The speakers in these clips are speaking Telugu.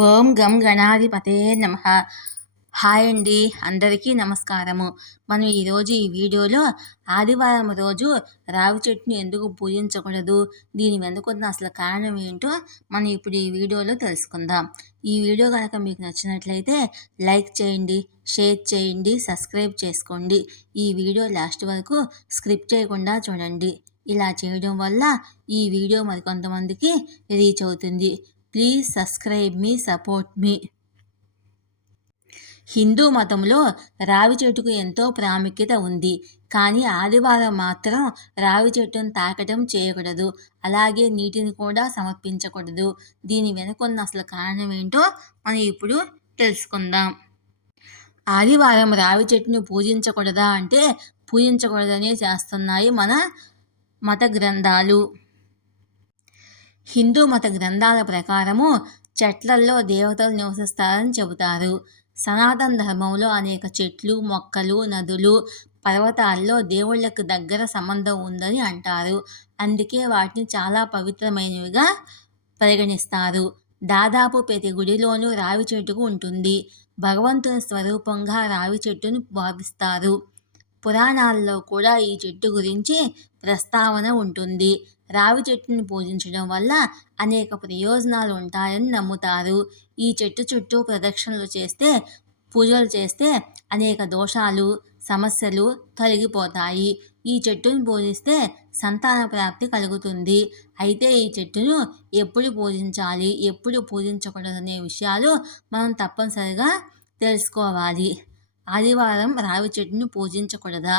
ఓం గం గణాధిపతే నమ. హాయ్ అండి అందరికీ నమస్కారము. మనం ఈరోజు ఈ వీడియోలో ఆదివారం రోజు రావి చెట్టును ఎందుకు పూజించకూడదు దీని వెనుకున్న అసలు కారణం ఏంటో మనం ఇప్పుడు ఈ వీడియోలో తెలుసుకుందాం. ఈ వీడియో కనుక మీకు నచ్చినట్లయితే లైక్ చేయండి షేర్ చేయండి సబ్స్క్రైబ్ చేసుకోండి. ఈ వీడియో లాస్ట్ వరకు స్క్రిప్ట్ చేయకుండా చూడండి. ఇలా చేయడం వల్ల ఈ వీడియో మరికొంతమందికి రీచ్ అవుతుంది. ప్లీజ్ సబ్స్క్రైబ్ మీ సపోర్ట్ మీ హిందూ మతంలో రావి చెట్టుకు ఎంతో ప్రాముఖ్యత ఉంది. కానీ ఆదివారం మాత్రం రావి చెట్టును తాకటం చేయకూడదు. అలాగే నీటిని కూడా సమర్పించకూడదు. దీని వెనుకున్న అసలు కారణం ఏంటో మనం ఇప్పుడు తెలుసుకుందాం. ఆదివారం రావి చెట్టును పూజించకూడదా అంటే పూజించకూడదనే చేస్తున్నాయి మన మత గ్రంథాలు. హిందూ మత గ్రంథాల ప్రకారము చెట్లల్లో దేవతలు నివసిస్తారని చెబుతారు. సనాతన ధర్మంలో అనేక చెట్లు మొక్కలు నదులు పర్వతాల్లో దేవుళ్ళకు దగ్గర సంబంధం ఉందని అంటారు. అందుకే వాటిని చాలా పవిత్రమైనవిగా పరిగణిస్తారు. దాదాపు ప్రతి గుడిలోనూ రావి చెట్టుకు ఉంటుంది. భగవంతుని స్వరూపంగా రావి చెట్టును భావిస్తారు. పురాణాల్లో కూడా ఈ చెట్టు గురించి ప్రస్తావన ఉంటుంది. రావి చెట్టును పూజించడం వల్ల అనేక ప్రయోజనాలు ఉంటాయని నమ్ముతారు. ఈ చెట్టు చుట్టూ ప్రదక్షిణలు చేస్తే పూజలు చేస్తే అనేక దోషాలు సమస్యలు తొలగిపోతాయి. ఈ చెట్టును పూజిస్తే సంతాన ప్రాప్తి కలుగుతుంది. అయితే ఈ చెట్టును ఎప్పుడు పూజించాలి ఎప్పుడు పూజించకూడదనే విషయాలు మనం తప్పనిసరిగా తెలుసుకోవాలి. ఆదివారం రావి చెట్టును పూజించకూడదా?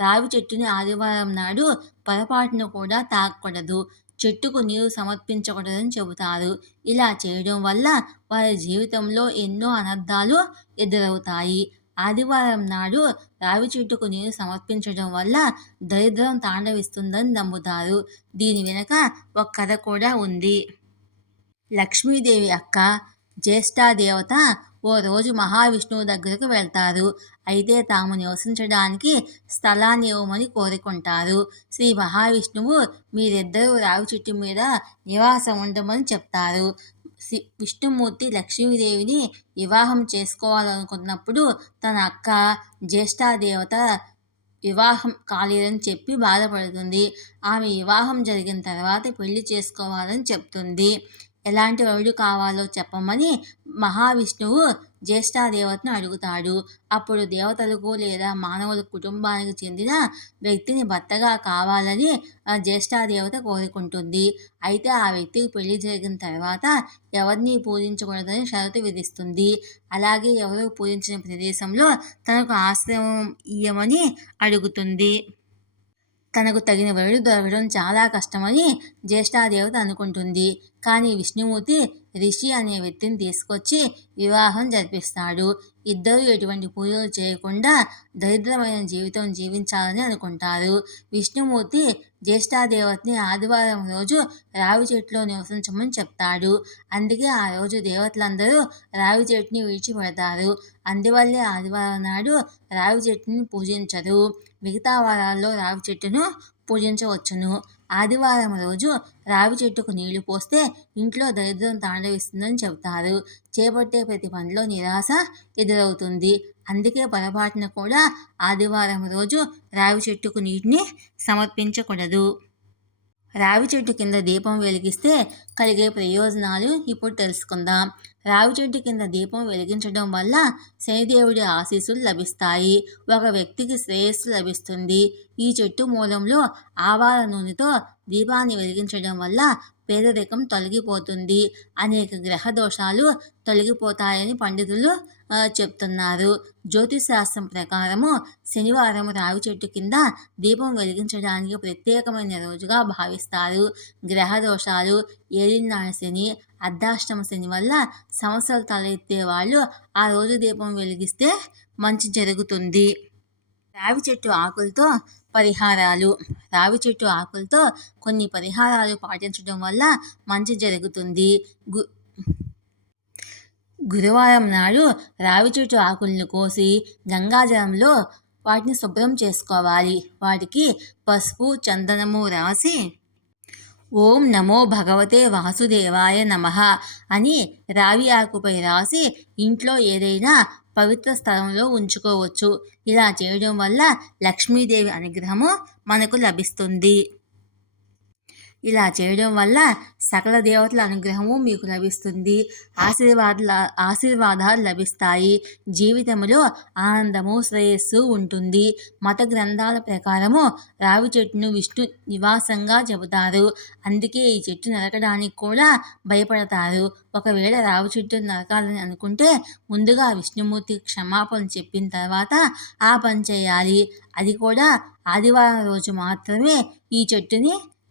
రావి చెట్టుని ఆదివారం నాడు పొరపాటున కూడా తాకూడదు చెట్టుకు నీరు సమర్పించకూడదని చెబుతారు. ఇలా చేయడం వల్ల వారి జీవితంలో ఎన్నో అనర్థాలు ఎదురవుతాయి. ఆదివారం నాడు రావి చెట్టుకు నీరు సమర్పించడం వల్ల దరిద్రం తాండవిస్తుందని నమ్ముతారు. దీని వెనుక ఒక కథ కూడా ఉంది. లక్ష్మీదేవి అక్క జ్యేష్ఠాదేవత ఓ రోజు మహావిష్ణువు దగ్గరకు వెళ్తారు. అయితే తాము నివసించడానికి స్థలాన్ని ఇవ్వమని కోరుకుంటారు. శ్రీ మహావిష్ణువు మీరిద్దరూ రావి చెట్టు మీద నివాసం ఉండమని చెప్తారు. విష్ణుమూర్తి లక్ష్మీదేవిని వివాహం చేసుకోవాలనుకున్నప్పుడు తన అక్క జ్యేష్ఠాదేవత వివాహం కాలేదని చెప్పి బాధపడుతుంది. ఆమె వివాహం జరిగిన తర్వాత పెళ్ళి చేసుకోవాలని చెప్తుంది. ఎలాంటి వరుడు కావాలో చెప్పమని మహావిష్ణువు జ్యేష్ఠాదేవతను అడుగుతాడు. అప్పుడు దేవతలకు లేదా మానవుల కుటుంబానికి చెందిన వ్యక్తిని భర్తగా కావాలని జ్యేష్ఠాదేవత కోరుకుంటుంది. అయితే ఆ వ్యక్తికి పెళ్ళి జరిగిన తర్వాత ఎవరిని పూజించకూడదని షరతు విధిస్తుంది. అలాగే ఎవరు పూజించిన ప్రదేశంలో తనకు ఆశ్రయం ఇయ్యమని అడుగుతుంది. తనకు తగిన వరుడు దొరకడం చాలా కష్టమని జ్యేష్ఠాదేవత అనుకుంటుంది. కానీ విష్ణుమూర్తి రిషి అనే వ్యక్తిని తీసుకొచ్చి వివాహం జరిపిస్తాడు. ఇద్దరు ఎటువంటి పూజలు చేయకుండా దరిద్రమైన జీవితం జీవించాలని అనుకుంటారు. విష్ణుమూర్తి జ్యేష్ఠాదేవతని ఆదివారం రోజు రావి చెట్టులో నివసించమని చెప్తాడు. అందుకే ఆ రోజు దేవతలందరూ రావి చెట్టుని విడిచిపెడతారు. అందువల్లే ఆదివారం నాడు రావి చెట్టుని పూజించరు. మిగతా వారాల్లో రావి చెట్టును పూజించవచ్చును. ఆదివారం రోజు రావి చెట్టుకు నీళ్ళు పోస్తే ఇంట్లో దరిద్రం తాండవిస్తుందని చెబుతారు. చేపట్టే ప్రతి పనిలో నిరాశ ఎదురవుతుంది. అందుకే పొరపాటున కూడా ఆదివారం రోజు రావి చెట్టుకు నీటిని సమర్పించకూడదు. రావి చెట్టు కింద దీపం వెలిగిస్తే కలిగే ప్రయోజనాలు ఇప్పుడు తెలుసుకుందాం. రావి చెట్టు కింద దీపం వెలిగించడం వల్ల శనిదేవుడి ఆశీస్సులు లభిస్తాయి. ఒక వ్యక్తికి శ్రేయస్సు లభిస్తుంది. ఈ చెట్టు మూలంలో ఆవాల నూనెతో దీపాన్ని వెలిగించడం వల్ల పేదరికం తొలగిపోతుంది. అనేక గ్రహ దోషాలు తొలగిపోతాయని పండితులు చెప్తున్నారు. జ్యోతిశాస్త్రం ప్రకారము శనివారం రావి చెట్టు కింద దీపం వెలిగించడానికి ప్రత్యేకమైన రోజుగా భావిస్తారు. గ్రహ దోషాలు ఏలినాడు శని అర్ధాష్టమ శని వల్ల సమస్యలు తలెత్తే వాళ్ళు ఆ రోజు దీపం వెలిగిస్తే మంచి జరుగుతుంది. రావి చెట్టు ఆకులతో పరిహారాలు. రావి చెట్టు ఆకులతో కొన్ని పరిహారాలు పాటించడం వల్ల మంచి జరుగుతుంది. గు గురువారం నాడు రావి చెట్టు ఆకులను కోసి గంగాజలంలో వాటిని శుభ్రం చేసుకోవాలి. వాటికి పసుపు చందనము రాసి ఓం నమో భగవతే వాసుదేవాయ నమ అని రావి ఆకుపై రాసి ఇంట్లో ఏదైనా పవిత్ర స్థలంలో ఉంచుకోవచ్చు. ఇలా చేయడం వల్ల లక్ష్మీదేవి అనుగ్రహము మనకు లభిస్తుంది. ఇలా చేయడం వల్ల సకల దేవతల అనుగ్రహము మీకు లభిస్తుంది. ఆశీర్వాదాల ఆశీర్వాదాలు లభిస్తాయి. జీవితంలో ఆనందము శ్రేయస్సు ఉంటుంది. మత గ్రంథాల ప్రకారము రావి చెట్టును విష్ణు నివాసంగా చెబుతారు. అందుకే ఈ చెట్టు నరకడానికి కూడా భయపడతారు. ఒకవేళ రావి చెట్టు నరకాలని అనుకుంటే ముందుగా విష్ణుమూర్తి క్షమాపణ చెప్పిన తర్వాత ఆ పని చేయాలి. అది కూడా ఆదివారం రోజు మాత్రమే ఈ చెట్టుని